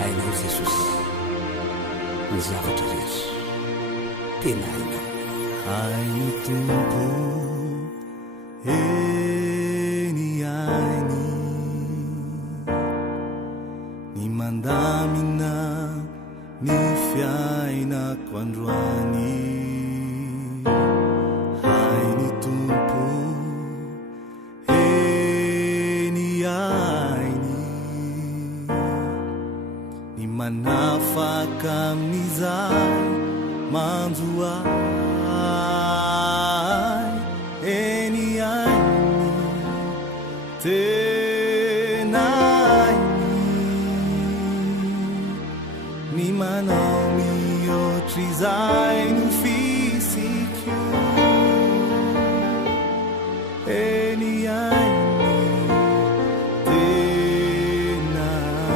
hainao jesosy ny zavatra rehetra tena hainao. Hainy tompo eny ainy ny mandamina ny fiainako androany. Hainy tompo eny ainy ny manafaka amin'izay manjo eny ainy tena ainy ny manao mihoatra izay no fisikio. Eny ainy tena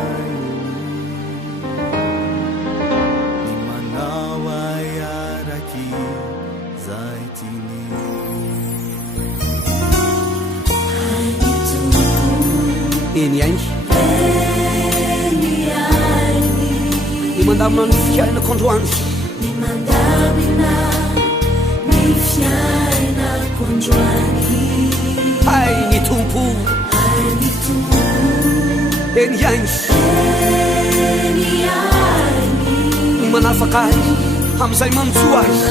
ainy ny manao ayaraky zay tiny. Eny ainy ny mandamina ny fiainako androany. Ny mandamina ny fiainako androany. Hay ny tompo eny ainy ny manafaka azy amin'izay manjo azy.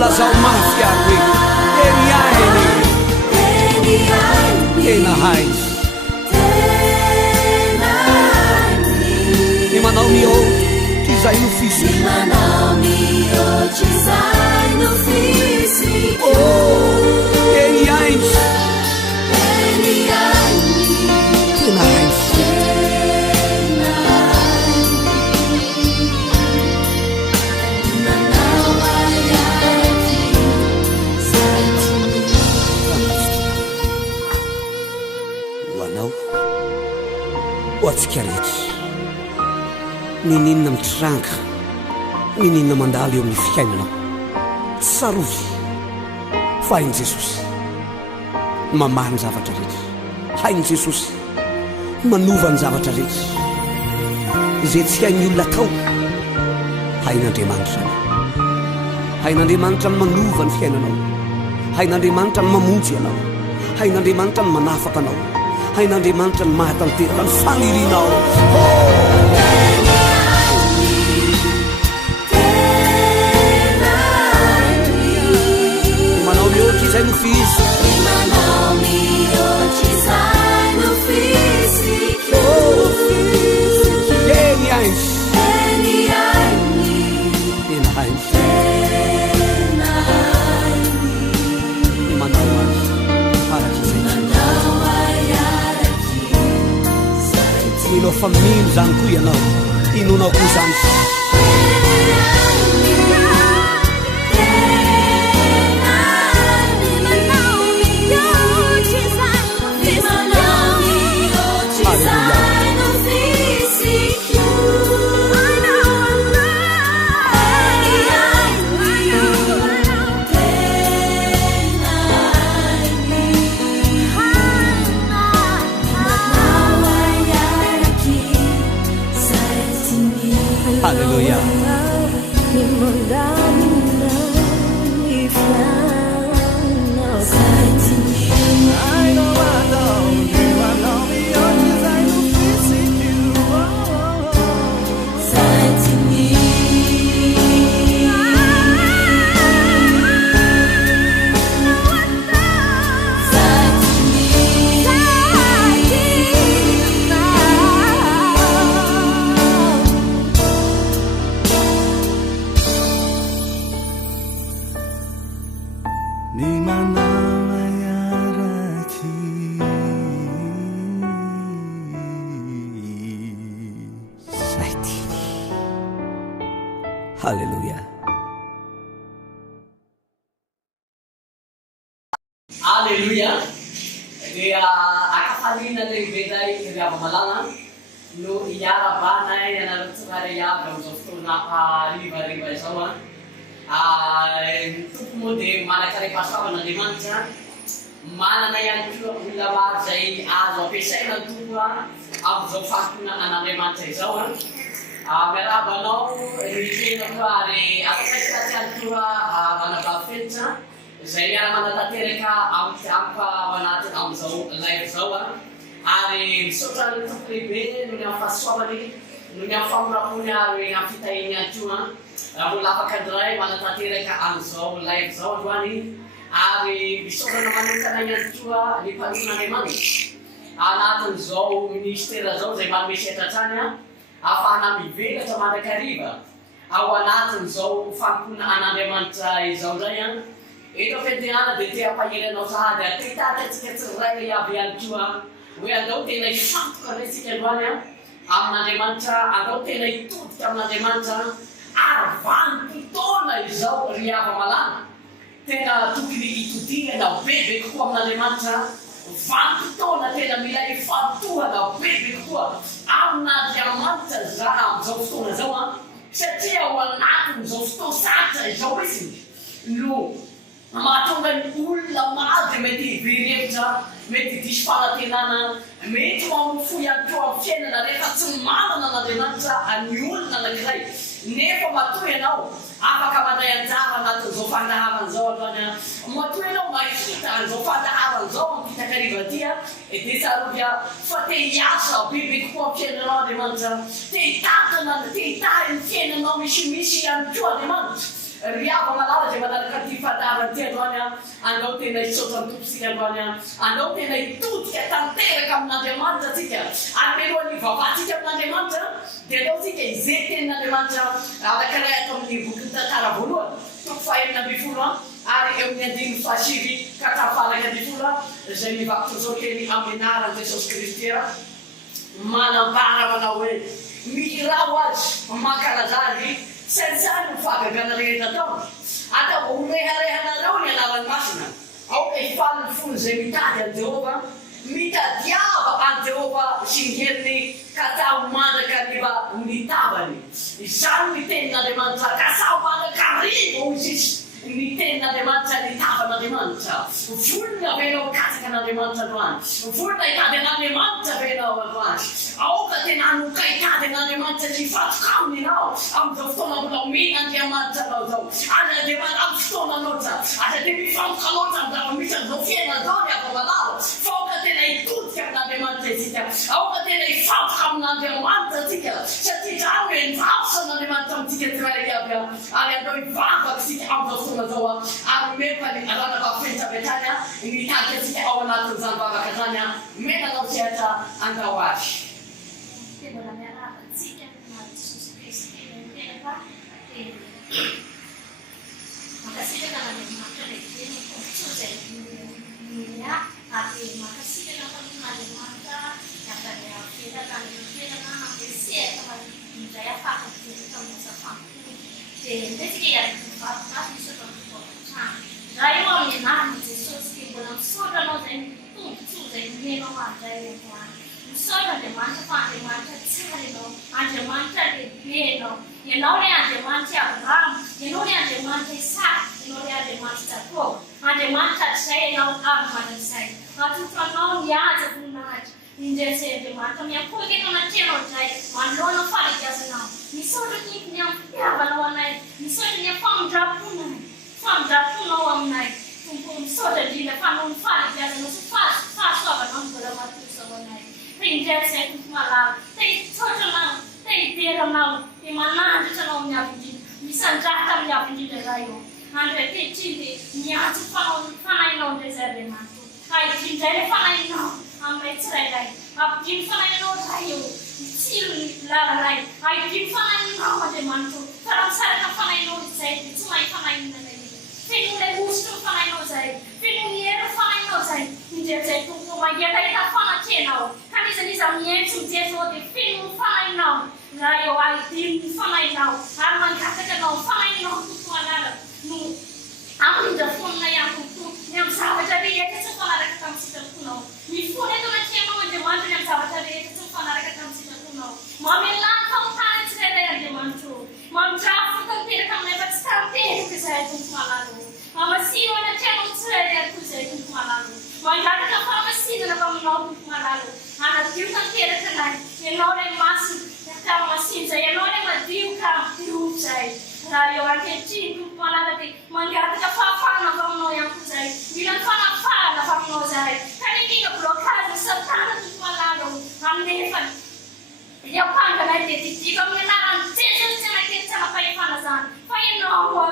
Lazao mafy ary hoe eny ainy tena hainy ny manao mihoatra izay no fisiko. Eny ainy tena hainy. Ho atsika rehetra nininona mitranga, nininona mandalo eo amin'ny fiainanao, tsy sarovy fa hainy Jesosy mamaha ny zavatra rehetra. Hainy Jesosy manova ny zavatra rehetra. Izay tsy hain'ny olona tao, hain'Andriamanitra. Hain'Andriamanitra ny manova ny fiainanao, hain'Andriamanitra ny mamonjy ianao, hain'Andriamanitra ny manafaka anao, hain'Andriamanitra ny mahatanteraka ny fanirinao. Manao mihoatra izay no fisiko. Eny ainy tena hainy ny manao azy arak'izay milo fa mino zany koa ianao, inonao koa zany. Haleluya. Haleluya. Haleluya. Dia akafalina lehibe zay ry ava-malana no iarabana ianareo tsirairay aby amin'izao fotoana rivariva izao. Ny tompo moa dia manakarefa asavan'Andriamanitra manana ihany koa olona maro zay azo ampiasaina tompo amin'izao fampona an'Andriamanitra izao miarabanao mitena koa ary afakatsihany koa manabavy zay miara-manatanteraka amiko amin'izao live zao ary misaotra ny tompo lehibe noho ny amin'ny fahasoavany noho ny amin'ny famorapony ary amin'ny fitahiny ihany koa raha mbola afaka andray manatanteraka amin'izao live zao androany ary misaorana manokana ihany koa ny mpanin'Andriamanitra anatin'izao ministera zao zay manome setratrany ahafahana mivelatra mandrakariva ao anatin'izao fampona an'Andriamanitra izao ndray eto ampianteana dia te-hampahiranao sahady te hitady atsika tsirairay avy ihany koa hoe andao tena hifantoka ray tsika androany amin'Andriamanitra andao tena hitodika amin'Andriamanitra ary vanim-potoana izao ry hava-malana tena tokony hitodinana bebe kokoa amin'Andriamanitra vanim-potoana tena mila hifantohana bebe kokoa amin'Andriamanitra za amin'izao fotoana zao satria ao anatin'izao fotoa sarotra izao izy no mahatonga ny olona maro dia mety very-hevitra mety diso fanantenana mety mamofo ihany koa amin'ny fiainana rehefa tsy manana an'Andriamanitra ny olona anankiray nefa matoy ianao afaka mandray anjara anatin'izao fandaharan'izao aloany matoy ianao mahita an'izao fandaharan'izao ampitakariva ty dia tsarovia fa te hiasa bebe kokoa amin'ny fiainanao Andriamanitra te hitantana te hitary ny fiainanao misimisy ihany koa Andriamanitra ry hava-malala zay manaraka ty fandaharany ty androany andao tena hisaotra ny tomposika androany andao tena hitodika tanteraka amin'Andriamanitra tsika ary melohan'ny vavatsika amin'Andriamanitra dia andao tsika izay tenin'Andriamanitra arakaray atao amin'ny boky tantara voalohany toko 2 ary eo amin'ny 5:7-10 zay mivakiton'izao teny amin'ny anaran'i Jesosy Kristy manambara manao hoe mirao azy mankalaza azy sanisany mifagagana rehetra tao atao horeharehanareo ny anarany masina aoka hifaly ny fony zay mitady an Jehova mitadiava an Jehova sy ny heriny ka taho mandraka niva mitavany izany ny tenin'Andriamanitra ka saho mandrakarivo izy ny tenin'Andriamanitra ny tavan'Andriamanitra volona venao katsaka an'Andriamanitra androany volona hitady an'Andriamanitra venao androany aoka tena anoka hitady an'Andriamanitra sy fatoka aminy ianao amin'izao fotoana mbola omena Andriamanitra anao zao aza dia amin'ny fotoana loatra aza dia mifantoka loatra amin'ny misy an'izao fiaina zao ny hava-malala fa aoka tena hitodika amin'Andriamanitra isika aoka tena hifantoka amin'Andriamanitra tsika satria zany hoe ndraosa an'Andriamanitra amintsika tsirairay aby ary andao hivavaka isika amin'izao fotoana zao ary mefa ny ranavafentsavetsany mitady atsika ao anatin'izany vavaka zany menanao sehatra andao azy mbola miaravantsika na Jesosy Kristy tena makasitraka n'Andriamanitra lehibe ny tombotsoa zay mila ary makasitraka n'Andriamanitra avy avelana ny toerana ampiasaina indray afaka mivelatra amin'ny fampony dia ndetsika iaraka mivavaka misaotra mivoakatrano raha eo amin'ny anarany Jesosy dia mbola misaotra anao zay tombotsoa zay menao andray androany misaotra Andriamanitra fa Andriamanitra tsara ianao Andriamanitra lehibe ianao le Andriamanitra Abraham ianao le Andriamanitra Isaka ianao le Andriamanitra Jakoba Andriamanitra zay ianao ary manazay atoto anao ny aja voninahitra indray Andriamanitra miakoka eto anatrehao indray manoloana fahalebiazanao misaotra ny ampiavanao anay misaotra ny famindraponao aminay tompo misaotra indrindra fa anao ny fahalebiazanao sy fahasoavanao mbola matosao anay indray zay tompo malala te hitotranao te hideranao te manandratra anao amin'ny avindrindra misandrata amin'ny avindrindra raha eo andray kehitriny dia miantso fanahinao indray zay Andriamanitra ahidindray le fanahinao aminay tsirairay ampidiny fanahinao raha eo mitsilo ny lalaray ahidiny fanahinao Andriamanitra fa raha misaraka fanahinao izay dia tsy mahay fanahinana feno le ositra ny fanahinao zay feno ny hera fanahinao zay indray zay tompo mahitahita fanatrenao kanizaniza mientso mijery dia feno ny fanahinao raha eo ahidiny ny fanahinao ary mangataka anao fanahinao tompo malala no amindra fonina ihany tompo ny amin'ny zavatra rehetra tsy mifanaraka tamin'ny sitraponao mifona eto anatrehanao Andriamanitra ny amin'ny zavatra rehetra tsy mifanaraka tamin'ny sitraponao mamelany famotana tsirairay Andriamanitra mamindrafo tanteraka aminay fa tsy tanteraka izay tompo malala mamasiro anatrehanao tsirairay koa izay tompo malala ianao le masina ka masinja ianao le madio ka madio zay raha eo ankehitriny tompo malala dia mangataka fahafahana avy aminao ihany koa zay mila ny fanafahana avy aminao zay ka nindrina blocage satana tompo malala aminefa iapanganay dia didiko amin'ny anarany jesosy tsy anankely anapahefana zany fa ianao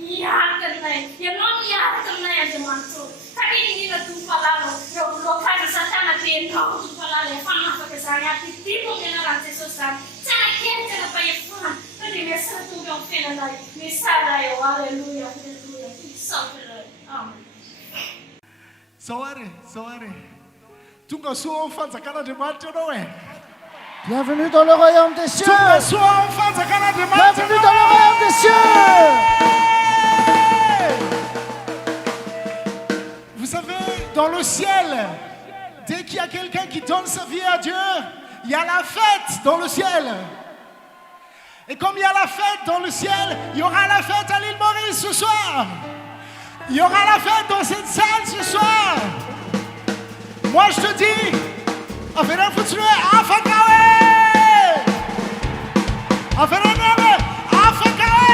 miaraka aminay ianao miaraka aminay andriamanitro ka nindrina tompo malala eo blocage satana dia ianao tompo malala efanafaka zany didiko amin'ny anarany jesosy zany tsy anankely tsy anapahefana fa dia miasara tonga amin'ny fiainanay misara eo alleluia alleluia isafelay amen zao ary tonga soa amin'ny fanjakan'andriamanitra ianao e Bienvenue dans le royaume des cieux. tonga soa amin'ny fanjakan'andriamanitra Bienvenue dans le royaume des cieux. Vous savez, dans le ciel, dès qu'il y a quelqu'un qui donne sa vie à Dieu, il y a la fête dans le ciel. Et comme il y a la fête dans le ciel, il y aura la fête à l'île Maurice ce soir. Il y aura la fête dans cette salle ce soir. Moi je te dis, affaire future, afakawe, affaire neve, afakawe.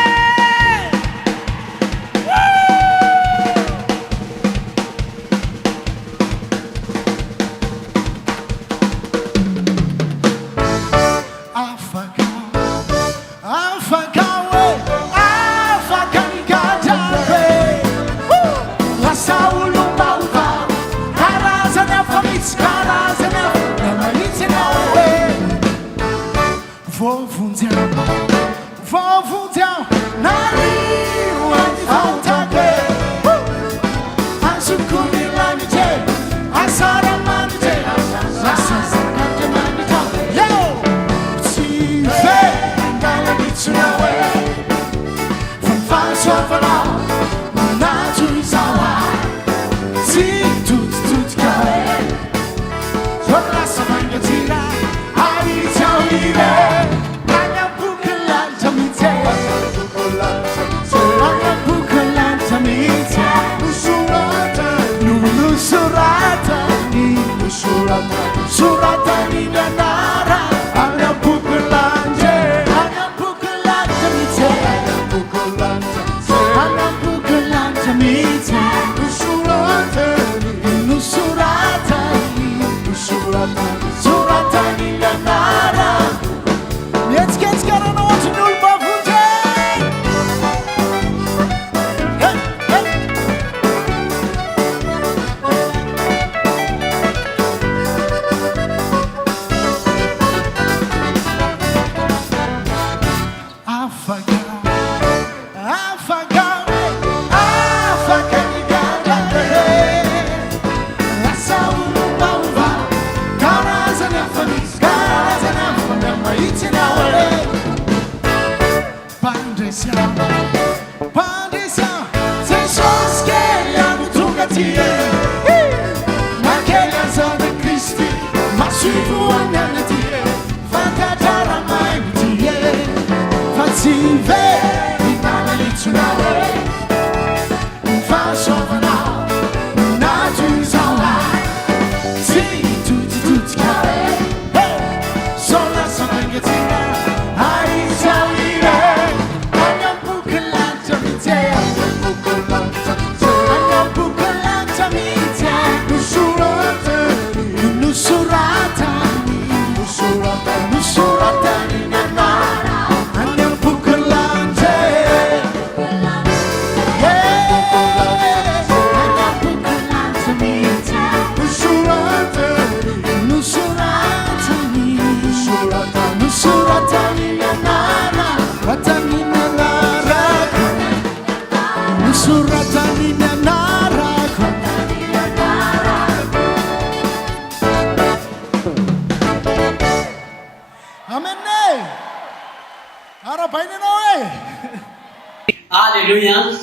Alleluia.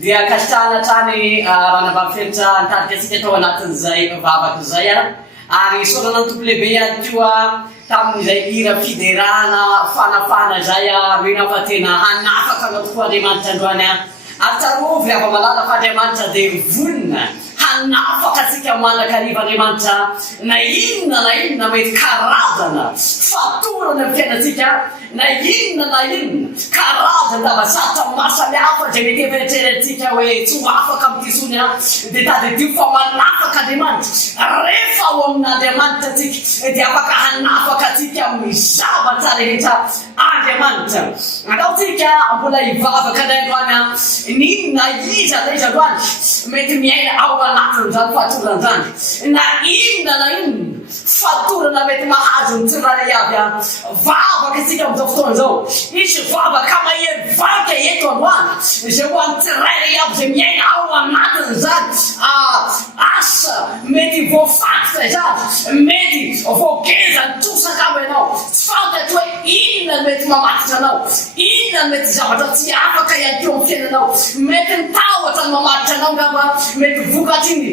Dia kasitranatany ranabavifenitra nitadika antsika tao anatin'izay vavaka zay ary sonana tompo lehibe ihany koa tamin'izay hira fiderana fanafana zay rena fa tena hanafaka anao tokoa Andriamanitra androany ary tsarovy ava malala fa Andriamanitra dia vonona hanafaka atsika manakarivan'Andriamanitra na inona mety karazana fatorana amin'ny fiainatsika na inona karazana zavatra mahasamihafa zay mety eritreretintsika hoe tsy ho afaka amin'ity zony dia tadidio fa manafaka Andriamanitra rehefa ao amin'Andriamanitra atsika dia afaka hanafaka atsika amin'ny zavatra rehetra Andriamanitra. Ataotsika mbola hivavaka androany n'inona iza androany mety miaina ao anatin'izany fatoran'izany na inona fatorana mety mahazo ny tsirairay avy vavaka isika amin'izao fotoana izao. Isy vavaka mahery vaka eto androany izay ho an'ny tsirairay avy izay miaina ao anatin'izany asa mety voafatotra izany mety voageza ny tosaka ao ianao tsy fantatro hoe inona mety mamatitra anao, inona mety zavatra tsy afaka ihany keo amin'ny fiainanao, mety mitahotra ny mamatitra anao ngamba mety vokatry ny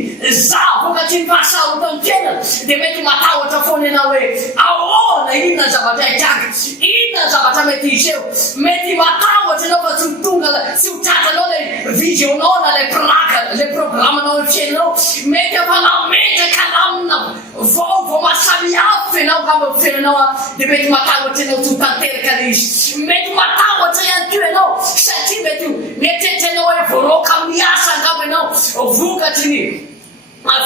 vokatry ny fahasarota amin'ny fiainana dia mety matahotra foana ianao hoe ahoana inona zavatra hitranga, inona zavatra mety iseho, mety matahotra ianao fa tsy mitonga tsy ho tratranao le visionao na le programanao amin'ny fiainanao, mety afanametraka lamina vaovao mahasamihafa ianao ngamba amin'ny fiainanao dia mety matahotra ianao tsy ho tanteraka le izy, mety matahotra ihany keo ianao satria mety mieritreritraianao hoe voaroka amin'ny asa ngamba ianao vokatry ny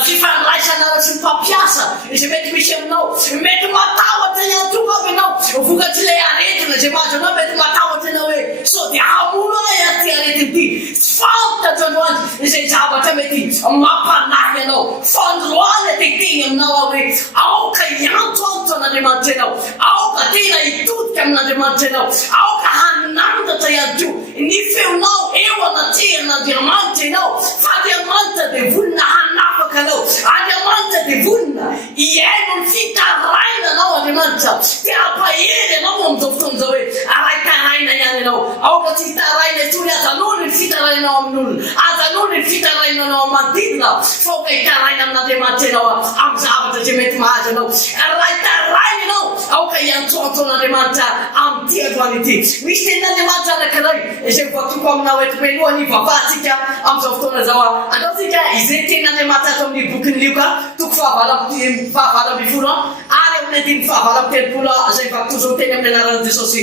fifandraisana sy ny mpampiasa izay mety misy aminao, mety matahotra ihany koa ngamba ianao vokatry le aretina izay mahazo anao, mety matahotra ianao hoe sao dia amono aty aretiny ity tsy fantatra androany izay zavatra mety mampanahy ianao fandroany ateteny aminao hoe aoka iantoanto an'Andriamanitra ianao, aoka tena hitodika amin'Andriamanitra ianao, aoka hanantatra ihany koa ny feonao eo anatehan'Andriamanitra ianao fa Andriamanitra dia vonona hanafaka anao, Andriamanitra dia vonona iaino ny fitaraina anao, Andriamanitra dia ampahery anao amin'izao fotoana izao hoe araitaraina ihany ianao, aoka tsy hitaraina itsony ajanony ny fitarainao amin'olona, ajanony ny fitarainanao amin'ny manodidina fa aoka hitaraina amin'Andriamanitra ianao amin'ny zavatra izay mety mahazo anao, raha hitaraina ianao aoka iantsoantso an'Andriamanitra amin'ity androany ity. Misy tenin'Andriamanitra anankiray izay voatoko aminao eto melohany vavantsika amin'izao fotoana izao ataotsika izay tenin'Andriamanitra ato amin'ny bokin'ny Lioka toko fahavalambifolo ary amin'ny andimy fahavalambitelopolo izay vakitozao teny amin'ny anaran'i Jesosy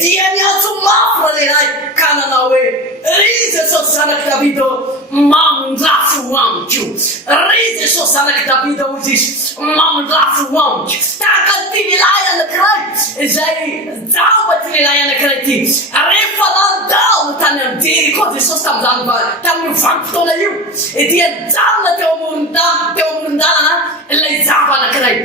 dia niantso mafy raha lehilahy ka nanao hoe ry Jesosy zanaky Davida mamondrafo amiko, ry Jesosy zanaky Davida hozy izy mamondrafo amiko. Tahaka ty lehilahy anankiray izay jamba ty lehilahy anankiray ty rehefa nandao tany amin'ny Jeriko Jesosy tamin'ny vanim-potoana io dia janona teo amoron-dalana ilay jamba anankiray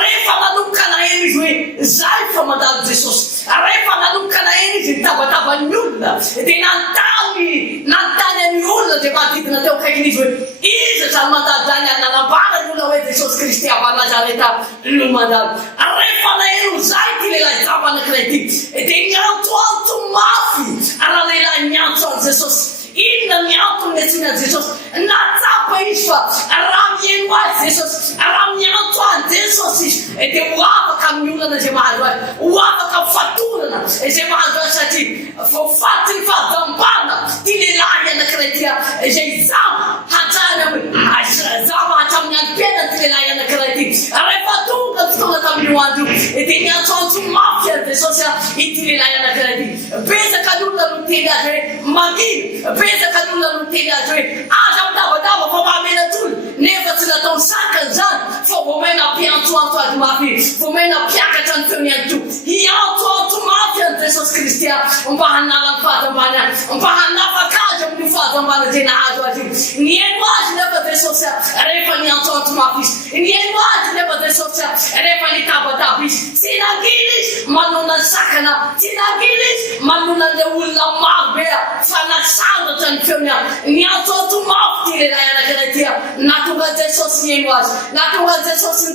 rehefa manokana eny izy hoe zay fa mandalo Jesosy, rehefa manokana eny izy nitabataba ny olona dia nantany any olona dia manodidina teo akaikiny izy hoe iza zany mandalo zany nanambara ny olona hoe Jesosy Kristy avy Nazareta no mandalo. Rehefa naheno zay ty lehilahy jamba anankiray ty dia niantoanto mafy raha lehilahy niantso an Jesosy. Inona miantony miantsona an Jesosy natsapa izy fa raha mieno azy Jesosy, raha miantso an Jesosy izy dia ho afaka amin'ny olana izay mahazo azy, ho afaka fatorana izay mahazo azy satria voafaty ny fahadambana ty lehilahy anankiray tia izay zama hatrany hatramin'ny androm-piainana ty lehilahy anankiray ty rehefa tonga ny fotoana tamin'io andro dia niantsoantso mafy an Jesosy ity lehilahy anankiray ty. Betsaka ny olona no teny azy hoe manino, betsaka ny olona no teny azy hoe aza midabadaba fa mamena tolo nefa tsy nataony sakany zany fa vomaina mpiantsoantso azy mafy, vomaina mpiakatra ny feony ihany koa hiantsoantso mafy an Jesosy Kristy mba hanala ny fahadambana, mba hanafaka azy amin'ny fahadambana izay nahazo azy io. Nieno azy nefa Jesosy rehefa niantsoantso mafy izy, nieno azy nefa Jesosy rehefa nitabadaba izy, tsy nangina izy manona ny sakana, tsy nangina izy manona le olona marobe fa nasandatra ny feony niantsoantso mafy ty lehilahy anankiray ty natonga Jesosy nieno azy, natonga Jesosy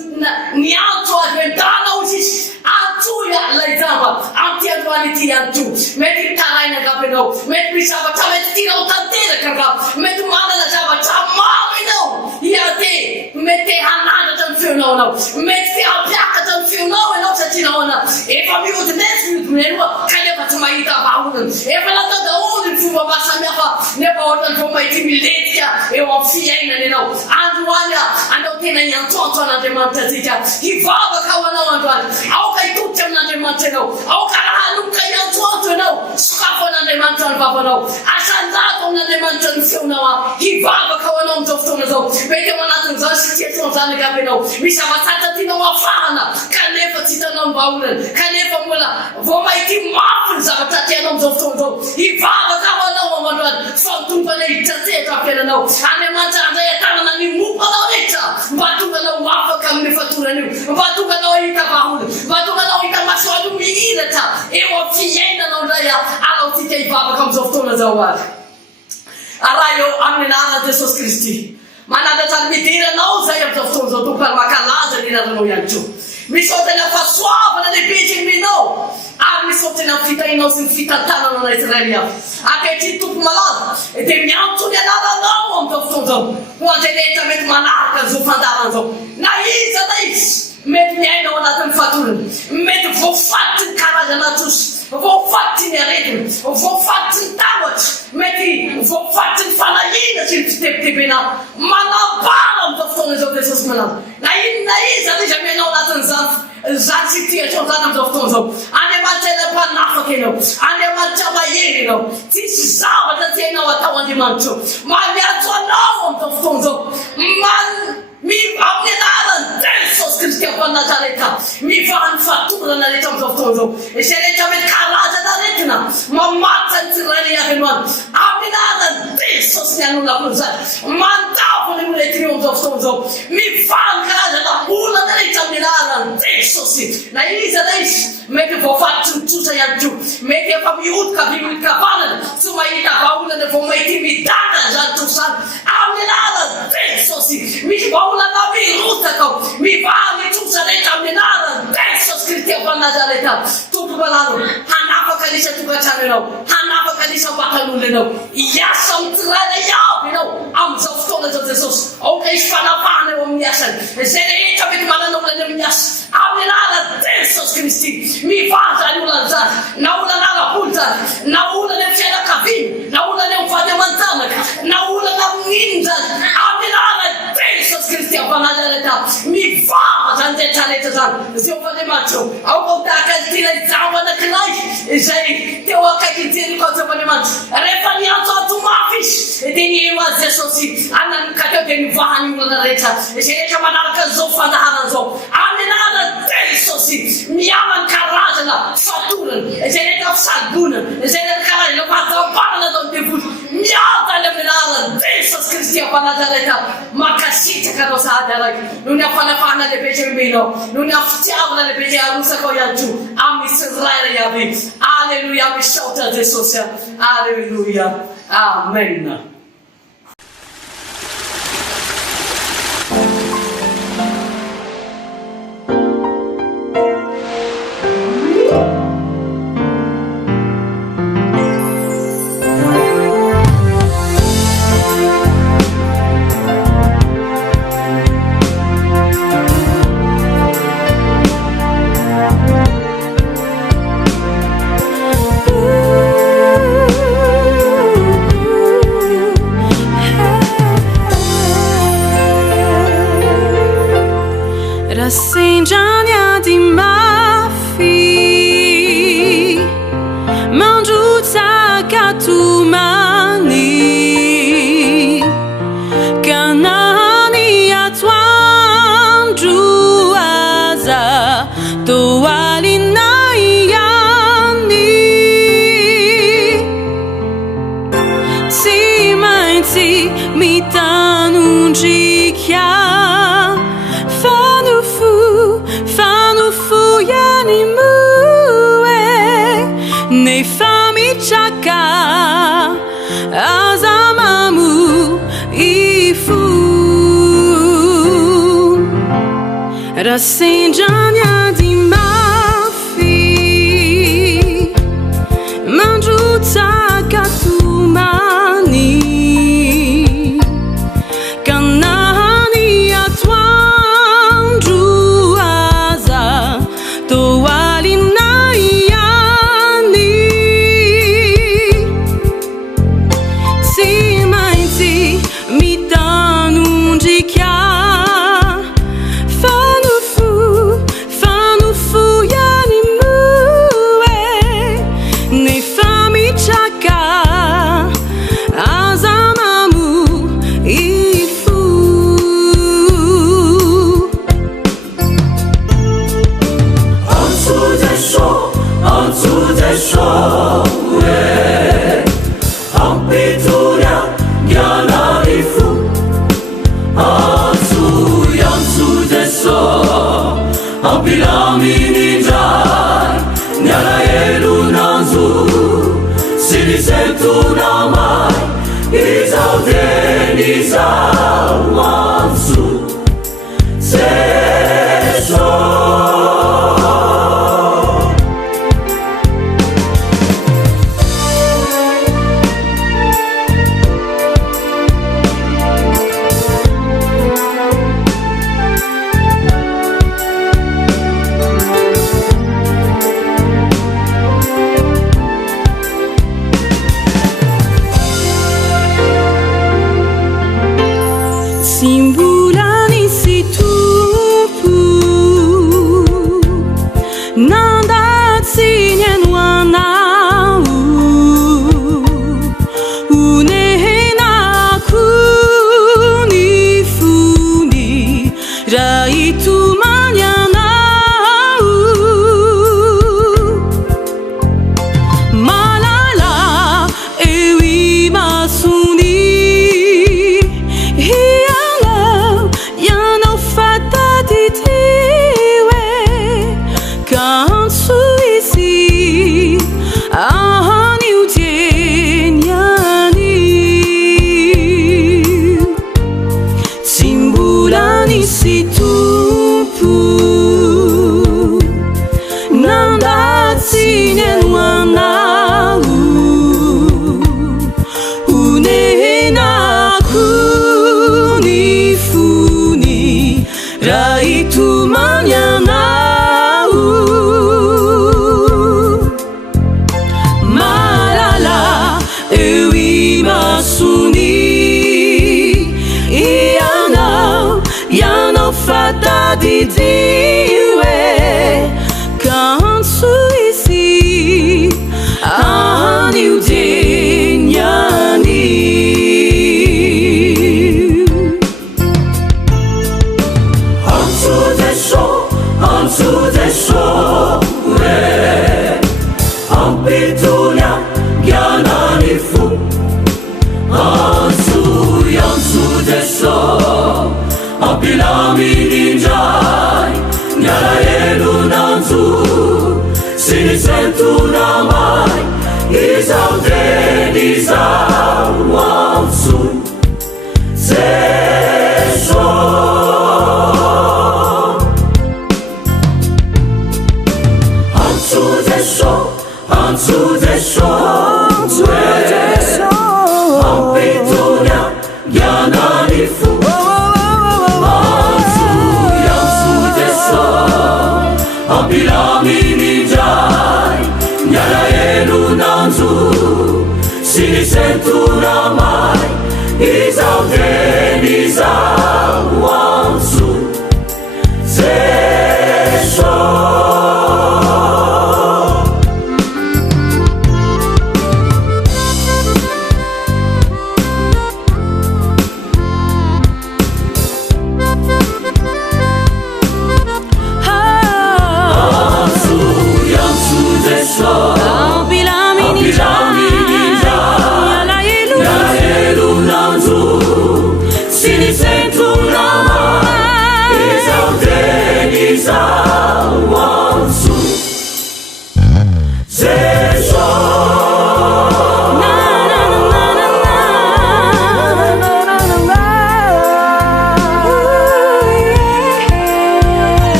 niantso azy hoe ndanao izy izy antsoya lay jamba amin'ity androany ity ihany koa. Mety mitaraina angamba ianao, mety misy zavatra mety tianao tanteraka angamba, mety manana zavatra maro ianao ia te mety hanandratra ny feonao anao, mety te hampiakatra ny feonao ianao satria nahoana efa miodinetsy miodinenoa kanefa tsy mahita vaholana efa natao daholo ny fomba mahasamihafa nefa ohatrany vao mahity miletika eo amin'ny fiainana ianao androany andao tena hiantoanto an'Andriamanitra atsika hivavaka ho anao androany aoka hitotry amin'Andriamanitra ianao aoka hanoka hiantoanto ianao sokafo an'Andriamanitra ny vavanao asanjato amin'Andriamanitra ny feonao hivavaka ho anao amin'izao fotoana zao mety eo anatin'izao situation zany gaby ianao misy zava-tsatra tianao afahana kanefa tsy hitanao ny vaholana kanefa mbola vao mahity mafy ny zavatra tianao amin'izao fotoana zao hivavaka ho anao amandroany fa mitompana hitratehitra ampiananao Andriamanitra andray atanana ny mompo anao rehetra mba tonga anao afaka amin'ny fatorana io mba tonga anao hita vaholana mba tonga anao hita masoalo mihiratra eo amin'ny fiainanao indray alaotsika hivavaka amin'izao fotoana zao ary araha eo amin'ny anarana Jesosy Kristy manadatra ny midiranao zay amin'izao fotoana zao tompony makalaza ny anarana ihany koa misy ohatrany fahasoavana lehibe treminao ary misy ohatrany amin'ny fitahinao sy ny fitantanana na Israely avy ankehitriny tompo malaza dia miantso ny anaranao amin'izao fotoana zao ho an'izay rehetra mety manaraka an'izao fandarana zao na iza na izy mety miainao anatin'ny fatorana mety voafatry ny karazana trosy voafatry ny aretina voafatry ny tahotra mety voafatry ny fanahina sy ny fitebitebena manambara amin'izao fotoana izao Jesosy malaza na inona iza na izy miainao anatin'izany zany situation zany amin'izao fotoana zao Andriamanitra ela mpanafaka ianao Andriamanitra mahery ianao tsisy zavatra tsy hainao atao Andriamanitra miantso anao amin'izao fotoana zao amin'ny anarany Jesosy Kristy amin'ny Nazareta mivahany fatorana rehetra amin'izao fotoana zao izay rehetra mety karazana aretina mamatra ny tsirairay avy anoany amin'ny anarany Jesosy ny anonako izany mandavo ny moletry eo amin'izao fotoana zao mivahany karazana olana rehetra amin'ny anarany Jesosy na iza na izy mety voafatry ny tsotra ihany koa mety efa miodika kavanana tsy mahita vaholana vao mahity midana zany trosany amin'ny anarany Jesosy misy vaholana mirotaka ao mivahany tsotra rehetra amin'ny anarany Jesosy Kristy amin'ny Nazareta tompo malalo hanafaka nisa tokantrano ianao hanafaka nisa vatan'olona ianao hiasa amin'ny tsirairay avy ianao amin'izao fotoana zao Jesosy aoka izy fanavahana eo amin'ny asany izay rehetra mety manana olana amin'ny asa amin'ny anarany Jesosy Kristy mivaha zany olana zany na olana ara-boly zany na olana amin'ny fianakaviana na olana amin'ny vady aman-janaka na olana amin'inona zany amin'ny anarany Jesosy Kristy amin'ny Nazareta mivaha zany rehetrarehetra zany Jehovah Andriamanitra aoka ho tahaka ny tena izao anankiray izay teo akaiky ny teniko Jehovah Andriamanitra rehefa niantsoanto mafy izy dia niero azy Jesosy ka teo dia mivahany olana rehetra izay rehetra manaraka an'izao fandaharana zao amin'ny anarany Jesosy miamany karazana fatorana izay rehetra fisagonana izay rehetra karazana fahatampanana zao ny devoly miadany amin'ny anarany Jesosy Kristy amin'ny Nazareta makasitraka anao sahady araiky noho ny afanafahana lehibe tremenao noho ny afitiavana lehibe zay arosaka ao ihany koa amin'ny tsirairay avy alleluia misaotra Jesosy alleluia amen. Rassengiania di mafy mangiuta katumani kanani atwanju aza toalinayani si mainti mitanunjikia ne fami chaka azamamu ifu rassengiania di mafy mangiuta katumani kanani atwanju aza ampilaminindray nialaelonanzo sy nisentonamay izao denizao manso seso Simbolani si tupu nandatsiny anoanao unehenako ny fony raha itomany anao malala eo imasony didiwe kansu isi ani ujenyani ansu desho we ampitunya gyananifu ansu desho ampilaminindray nialaelonanzo sy nisentonamay izao denizao anso seso anso desho ampitunya gyananifu ampilaminindray nialaelonanzo sy nisentonamay izao denizao anso seso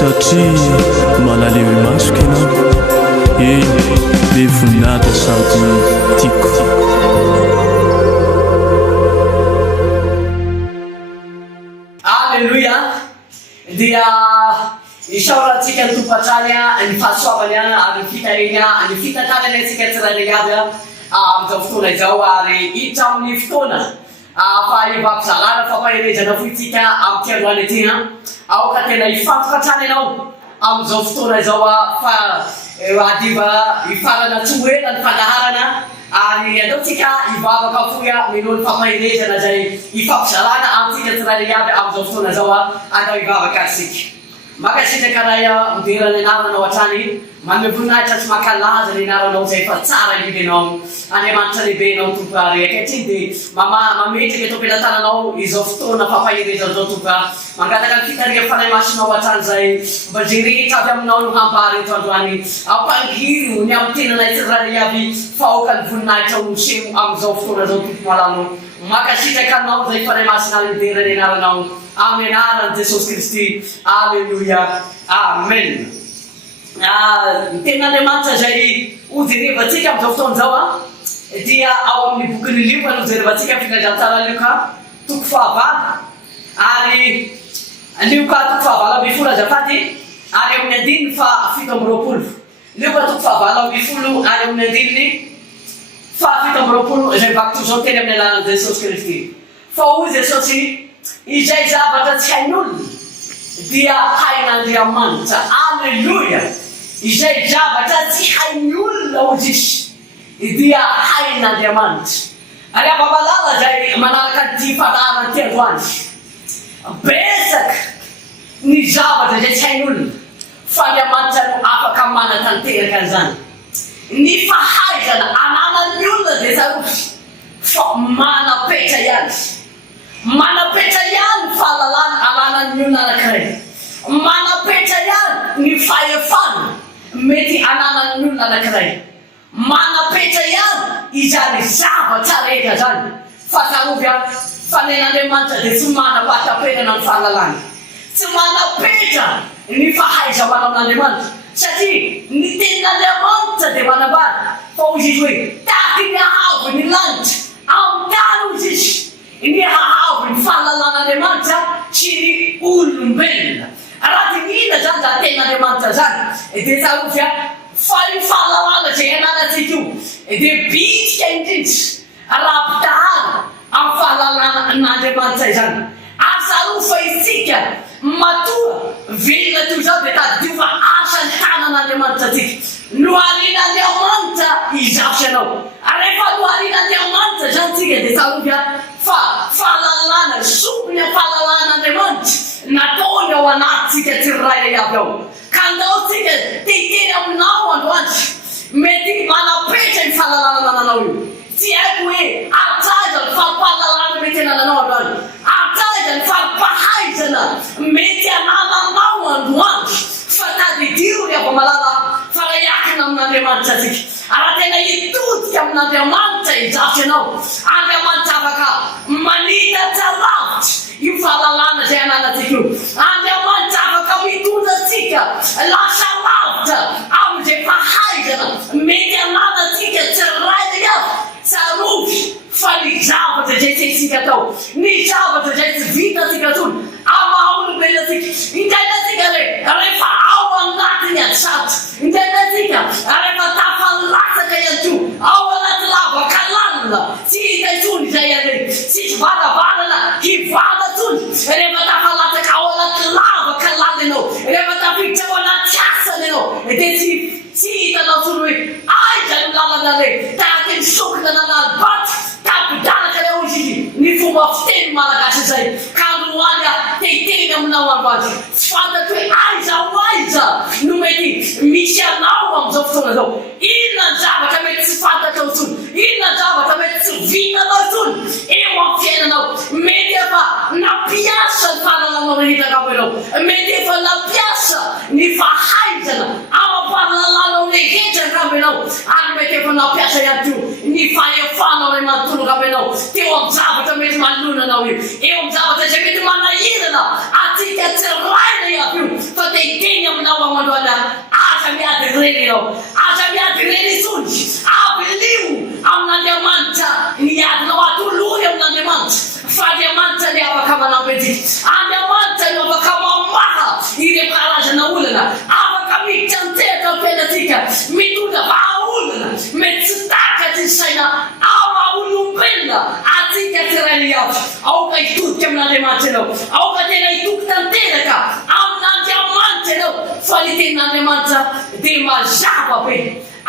satria malaleo imasoko ianao be voninahitra sady tiako Alleluia dia isaorantsika ny tompoatrany ny fahasoavany ary fitahina ny fitantanany antsika tsirairay aby amin'izao fotoana izao ary hiditra amin'ny fotoana fa ivavizalana fampaherezana foitsika amin'ny tiandroany aty aoka tena hifantoka hatrany ianao amin'izao fotoana izao fa adiva hifarana tsy hoela ny fandaharana ary ataotsika hivavaka foy minony fampaherezana zay hifampizalana amintsika tsirairay aby amin'izao fotoana izao andao hivavaka atsika makasitraka raya miderana anaranao hatrany manome voninahitra tsy makalaza ny anaranao zay fa tsara indrindra ianao andriamanitra lehibe ianao tompo areka atriny dia mametraka eto ampelantananao izao fotoana fampaherezana zao tompo mangataka ny fitaria fanahy masinao hatrany zay mba zay rehetra avy aminao no hambary eto androany ampangiro ny amin'ny tenanay tsirairay avy faoka ny voninahitra nosemo amin'izao fotoana zao tompo malano makasitraka anao zay fanahy masina miderana anaranao amin'ny anaran'i Jesosy Kristy. Alleluia. Amen. Ten'Andriamanitra zay hojerevantsika amin'izao fotoana zao dia ao amin'ny bokin'ny Lioka no hojerevantsika filazantsara Lioka toko fahavalo ary Lioka toko fahavalo amby folo azafady ary amin'ny andininy fa 7 Lioka toko fahavalo amby folo ary amin'ny andininy fa 7 zay vakoto zao teny amin'ny alalan'i Jesosy Kristy fa hoy Jesosy izay zavatra tsy hain'olona dia hain'Andriamanitra. Alleluia. Izay zavatra tsy hain'olona hozy izy dia hain'Andriamanitra. Ary afa-malala zay manaraka ty fanarana ty androany betsaka ny zavatra zay tsy hain'olona fa Andriamanitra no afaka manatanteraka an'izany. Ny fahaizana ananan'ny olona dia tsarotsy fa manapetra ihany. Manapetra ihany fahalalana ananan'ny olona anankiray. Manapetra ihany ny fahefana mety ananan'ny olona anankiray. Manapetra ihany izany zavatra rehetra zany fa tsarovy fa nen'Andriamanitra dia tsy manapataperana ny fahalalana. Tsy manapetra ny fahaiza manao amin'Andriamanitra satria ny tenin'Andriamanitra dia manambara fa hozy izy hoe taky ny ahavo ny lanitra amin'ny tany hozy izy ny ahavo ny fahalalan'Andriamanitra sy ny olombelona. Raha ty mihina zany za tenin'Andriamanitra zany dia tsarovy fa ny fahalalana zay ananatsika io dia bitika indrindra raha pitahana amin'ny fahalalana izany. Asaroa fa isika matoa velona toy zao dia tadio fa asan'ny tanan'Andriamanitra atsika. Loharin'Andriamanitra izafy anao. Rehefa loharin'Andriamanitra zany tsika dia tsarovy fa fahalalana sopiny amin'ny fahalalan'Andriamanitra nataony ao anatsika tsirairay avy ao. Ka ndao tsika teteny aminao androany mety manapetra ny fahalalana nanao io. Tsy haiko hoe ataja ny fahalalana mety anananao androany, ataja ny fahaizana mety anananao androany fa tadidio ny ava-malala fa raha iakina amin'Andriamanitra atsika. Raha tena hitodika amin'Andriamanitra izafy anao, Andriamanitra afaka manitatra lavitra io fahalalana zay ananatsika io. Andriamanitra afaka mitondra atsika lasa lavitra amin'izay fahaizana mety ananatsika tsirairay avy. Tsarovy fa ny zavatra zay tsy haitsika atao, ny zavatra zay tsy vitatsika tsony amaha-olombelontsika. Indraindratsika rehefa ao anatiny atsatra, indraindratsika rehefa tafalasaka ihany ko ao anaty lavaka lalina tsy hita itsony zay any tsisy vadavanana hivana tsony. Rehefa tafalasaka ao anaty lavaka lalina ianao, rehefa tafiditra ao anaty asana ianao dia tsy hitanao tsony hoe aiza ny lalana le tahaka ny sokina nanalbaty tapidanaka le hozy izy ny fomba fiteny malagasy zay. Ka androany teteny aminao androany tsy fantatro hoe aiza ho aiza no mety misy anao amin'izao fotoana zao. Inona ny zavatra mety tsy fantatrao tsony, inona ny zavatra mety tsy vitanao tsony eo amin'ny fiainanao. Mety efa napiasa ny fahalalanao rehetra angamba ianao, mety efa napiasa ny fahaizana ama-pahalalanao rehetra angamba ianao, ary mety efa napiasa ihany ko ny fahefanao ray manontolo angamba ianao teo amin'ny zavatra mety manonanao io, eo amin'ny zavatra zay mety manahirana atsika tsiraina iaby io. Fa teteny aminao amandroany aza miady reny ianao, aza miady reny itsony, avelio amin'Andriamanitra miadinao atolohy amin'Andriamanitra fa Andriamanitra le afaka manampy antsika. Andriamanitra no afaka mamaha ireo karazana olana, afaka miditra mitehitra amin'ny fiainatsika, mitondra vahaolana mety tsy takatsy ny saina ama-olombelona atsika tsirairay avy. Aoka hitodika amin'Andriamanitra ianao, aoka tena hitoky tanteraka amin'Andriamanitra ianao fa ny tenin'Andriamanitra dia mazava be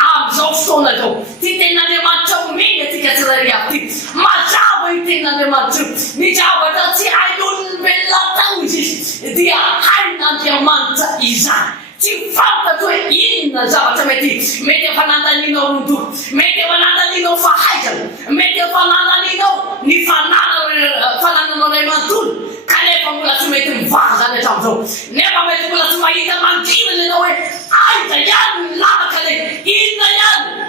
amin'izao fotoana zao. Ty tenin'Andriamanitra omeny atsika tsirairay avy ty mazava io ten'Andriamanitra ny zavatra tsy hain'olombelona atao izy dia hain'Andriamanitra izany. Tsy fantatro hoe inona zavatra mety efa nandanianao rondo, mety efa nandanianao fahaizana, mety efa nandanianao ny fanananao ray manontolo kanefa mbola tsy mety mivazana hatramin'izao, nefa mety mbola tsy mahita mangirana ianao hoe aiza ihany ny lavaka le,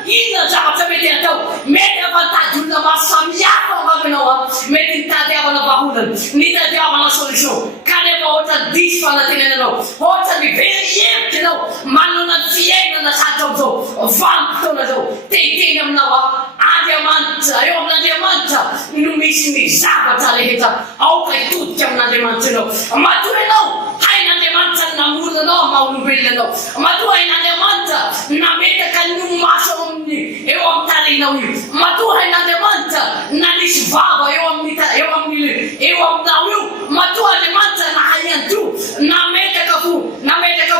inona zavatra mety atao, mety efa nitady olona maro samihafa angamba ianao mety nitadiavana vaholana, nitadiavana solution kanefa ohatra diso fanantenananao, ohatra ny very hevitra ianao manana ny fiainana satrotra amin'izao vanim-potoana zao teteny aminao Andriamanitra, eo amin'Andriamanitra no misy ny zavatra rehetra, aoka hitodika amin'Andriamanitra ianao. Matoa ianao hain'Andriamanitra namorona anao amin'ny maha-olombelona anao, matoa hain'Andriamanitra nametaka ny maso amin'ny eo amin'ny tarehinao io, matoa hain'Andriamanitra nanisy vava eo aminao io, matoa Andriamanitra nahaianto nametaka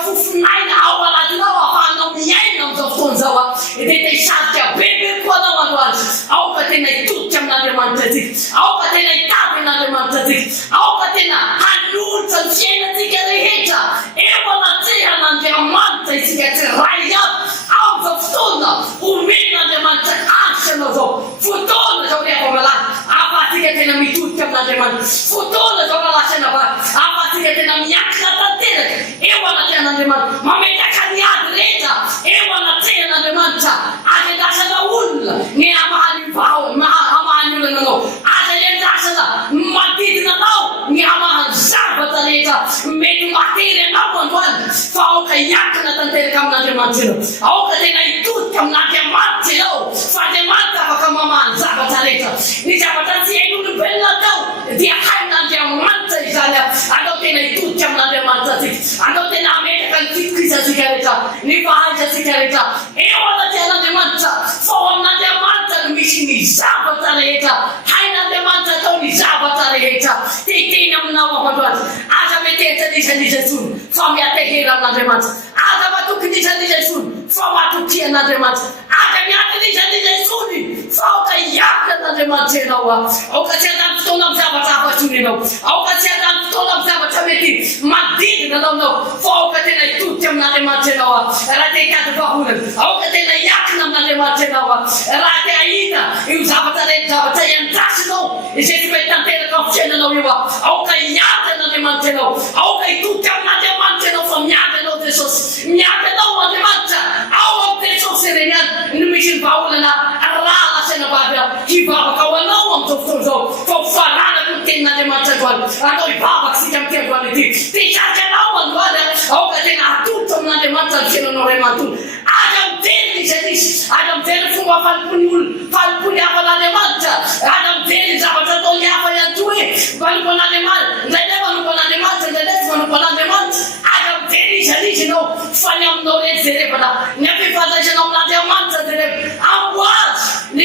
fo finaina ao anatinao ahafahanao miaina amin'izao fotoana zao dia te-hisarika bebe koa anao androany, aoka tena hitodika amin'Andriamanitra atsika, aoka tena hitavy amin'Andriamanitra atsika, aoka tena hanolotra ny fiainantsika rehetra eo anatrehan'Andriamanitra isika tsiray aby amin'izao fotoana omen'Andriamanitra ansianao zao fotoana zao rehefa malala afatsika tena mitodika amin'Andriamanitra, fotoana zao nalasana vary afatsika tena miakina tanteraka eo anatrehan'Andriamanitra, mametaka ny ady rehetra eo anatrehan'Andriamanitra, aza endrasana olona ny hamahany olona anao, aza endrasana manodidina anao ny hamahany zavatra rehetra mety matery anao androany, fa aoka hiakina tanteraka amin'Andriamanitra ianao, aoka tena hitodika amin'Andriamanitra ianao, fa Andriamanitra afaka mamahany zavatra rehetra, ny zavatra tsy hain'olombelona atao dia hain'Andriamanitra izany, andao tena hitodika amin'Andriamanitra atsika, andao tena ametaka ny fitokisantsika rehetra, ny fahaizantsika rehetra eo anatrehan'Andriamanitra, fa ao amin'Andriamanitra no misy ny zavatra rehetra, hain'Andriamanitra atao ny zavatra rehetra teteny aminao amandroany. Aza metehitra nizaniza intsony fa miatehera amin'Andriamanitra, aza matoky nizaniza intsony fa matoky an'Andriamanitra, aza miaty nizaniza intsony fa aoka hiakina an'Andriamanitra ianao, aoka tsy handany fotoana amin'ny zavatra hafatsony ianao, aoka tsy handany fotoana amin'ny zavatra mety manodidina anao, fa aoka tena hitodika amin'Andriamanitra ianao, raha te hitady vaholana aoka tena hiakina amin'Andriamanitra ianao, raha te hahita io zavatra iandrasinao izay tsy mety tanteraka amin'ny fiainanao io, aoka hiady an'Andriamanitra ianao, aoka hitodika amin'Andriamanitra ianao, fa miady anao Jesosy, miady anao Andriamanitra ao amin'ny Jesosy ireny any no misy ny vaholana raha lasaina vavy hivavaka ho anao amin'izao fotoana zao, fa ho faranako ny tenin'Andriamanitra androany, atao hivavaka sika amin'ny androany ity, te-hitrarika anao androany, aoka tena atolotra amin'Andriamanitra ny fiainanao ray manontolo, aza mijery izy anisy, aza mijery fomba falipony hafa an'Andriamanitra, aza mijery ny zavatra ataony hafa ihany koa hoe manompo an'Andriamanitra, ndraindray manompo an'Andriamanitra, ndraindray manompo an'Andriamanitra, aza mijery izy anisy ianao, fa ny aminao rehetra jerevana ny ampifandraisanao amin'Andriamanitra jerevana amboazy ny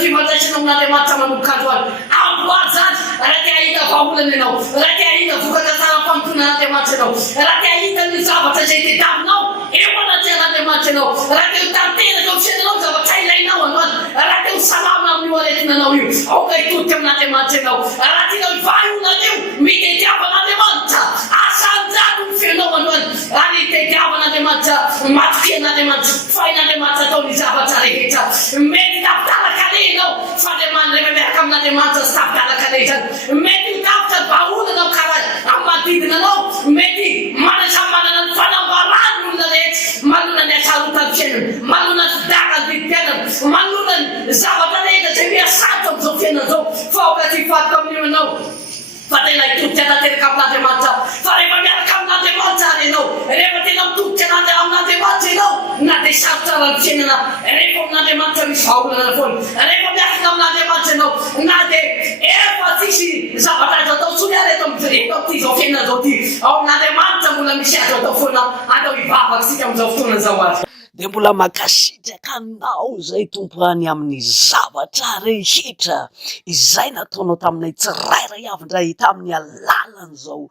fifandraisanao amin'Andriamanitra manomboka androany, amboazy azy raha te hahita vaholana ianao, raha te hahita vokatra tsara fampitonan'Andriamanitra ianao, raha te hahita ny zavatra izay tetaminao eo anatrehan'Andriamanitra ianao, raha te ho tanteraka eo fiainanao zavatra ilainao androany, raha te ho salama amin'ny oaretinanao io, aoka hitodika amin'Andriamanitra ianao, raha tianao hivay olonan'io mitetiavan'Andriamanitra, asanjato ny fiainao androany, raha ny tetiavan'Andriamanitra matokian'Andriamanitra, fain'Andriamanitra atao ny zavatra rehetra, mety tapitala kale ianao, fa Andriamanitra miaraka amin'Andriamanitra sy tapitala kale zany, mety hitapitra vaholana amin'ny manodidina anao, mety manana ny fanambarany olona rehetra, manona ny atsarotany fiainana, manona ny fidakany vidim-piainana, manona ny zavatra rehetra izay miasato amin'izao fiainana zao, fa aoka tsy hifatika amin'io ianao, fa tena hitodika tanteraka amin'Andriamanitra, fa rehefa miaraka amin'Andriamanitra ary ianao, rehefa tena mitodika amin'Andriamanitra ianao, na dia sarotra ny fiainana, rehefa amin'Andriamanitra misy vaholana foana, rehefa miaraka amin'Andriamanitra ianao, na dia efa tsisy zavatra azo atao tsony ary eto amin'ity izao fiainana izao ity, ao amin'Andriamanitra mbola misy azo atao foana, atao hivavaka sika amin'izao fotoana izao azy. de mbola makasitraka anao zay tompo any amin'ny zavatra rehetra izay nataonao taminay tsirairay avy ndray tamin'ny alalany zao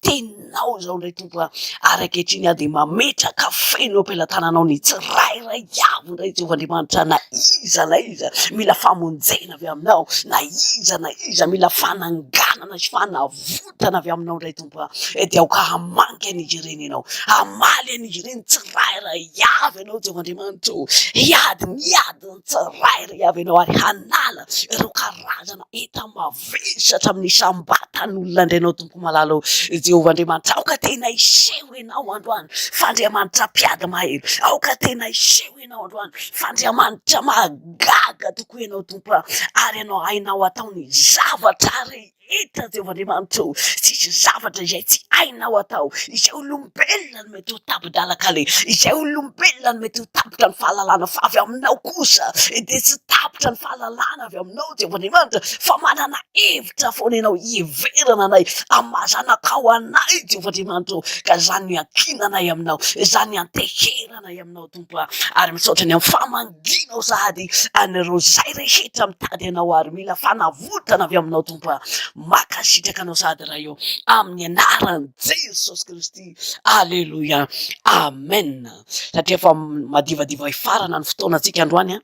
tenao zao ndray tompo ary ankehitriny a de mametraka feno am-pelatananao ny tsirairay avy ndray Jehovandriamanitra na iza mila famonjena avy aminao na iza mila fananganana sy fanavotana avy aminao ndray tompo de aoka hamangy an'izy ireny ianao hamaly an'izy ireny tsirairay avy ianao Jehovandriamanitra hiady ny tsirairay avy ianao ary hanala ireo karazana eta mavesatra amin'ny sambatan'olona indray ianao tompo malala Jehovandriamanitra aoka tena iseho ianao androany fandriamanitra mpiady mahery aoka tena iseho ianao androany fandriamanitra magaga tokoa ianao tompo ary ianao hainao atao ny zavatra rehetra Jehovandriamanitra tsisy zavatra izay tsy hainao atao izay olombelona no mety ho tapidalaka le izay olombelona no mety ho tapitra ny fahalalana fa avy aminao kosa de tsy tapitra ny fahalalana avy aminao Jehovandriamanitra fa manana hevitra foana ianao hiverana anay amazanakao anay Jehovandriamanitra ka zany ankinanay aminao zany anteheranay aminao tompo ary misaotra ny amin'ny famanginao sady an'ireo zay rehetra mitady ianao ary mila fanavotana avy aminao tompo makasitraka anao sady raha eo amin'ny anaran'i Jesosy Kristy alleluia amen satria fa madivadiva ifarana ny fotoanantsika androany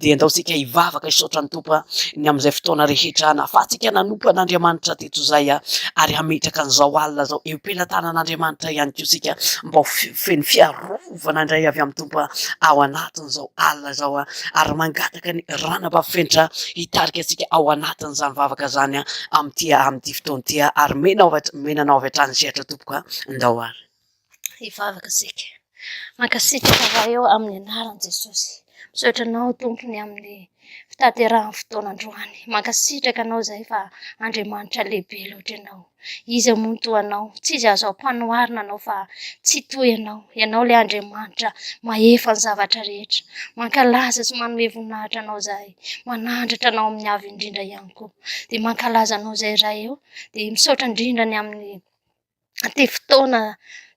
de andaosika hivavaka hisaotra ny tompo ny amin'izay fotoana rehetra nafatsika nanompo an'Andriamanitra teto zay ary hametraka an'izao alina zao eo pelatanan'Andriamanitra ihany koa sika mba feno fiarovana indray avy amin'ny tompo ao anatin'izao alina zao ary mangataka ny ranam-bafenitra hitarika asika ao anatin'izany vavaka zany amin'ity fotoana ity ary menanao avy hatrany sehatra tompoko ndao ary hivavaka sika mankasitraka raha eo amin'ny anaran'i Jesosy misaotra anao tompony amin'ny fitaterahany fotoana androany mankasitraka anao zay fa Andriamanitra lehibe loatra ianao izy moa toa anao tsy izy azo ampanoharina anao fa tsy toy ianao le Andriamanitra mahefa ny zavatra rehetra mankalaza sy manome voninahitra anao zay manandratra anao amin'ny avy indrindra ihany koa de mankalaza anao zay raha eo de misaotra indrindra ny amin'ny te fotoana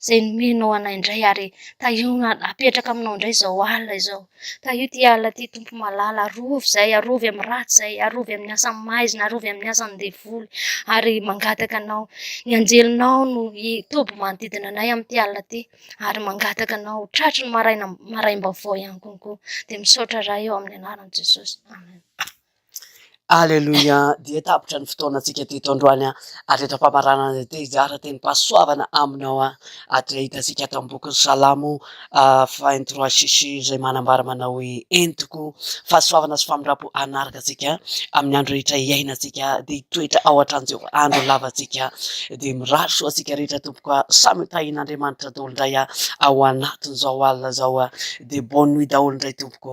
zay nomenao anay indray ary tahiona apetraka aminao indray zao alina izao tahio ty alina ty tompo malala arovy zay arovy amin'ny ratsy zay arovy amin'ny asany maizina arovy amin'ny asany devoly ary mangataka anao ny anjelinao no toby manodidina anay amin'ty alina ty ary mangataka anao tratry ny maraim-baovao ihany konko de misaotra raha eo amin'ny anaran'i Jesosy amen. Alleluia dia tapitra ny fotoanantsika teto androany ary eto ampamarana te zara teny pasoavana aminao atra hitasika tambokony salamo fa sisi zay manambara manao hoe entiko fahasoavana sy famindrampo anaraka atsika amin'ny andro rehetra iainantsika de hitoetra ao atran'izao andro lavatsika de miraso atsika rehetra tompoko samy tahin'Andriamanitra daholo indray ao anatin'izao alina zao de bonne nuit daholo indray tompoko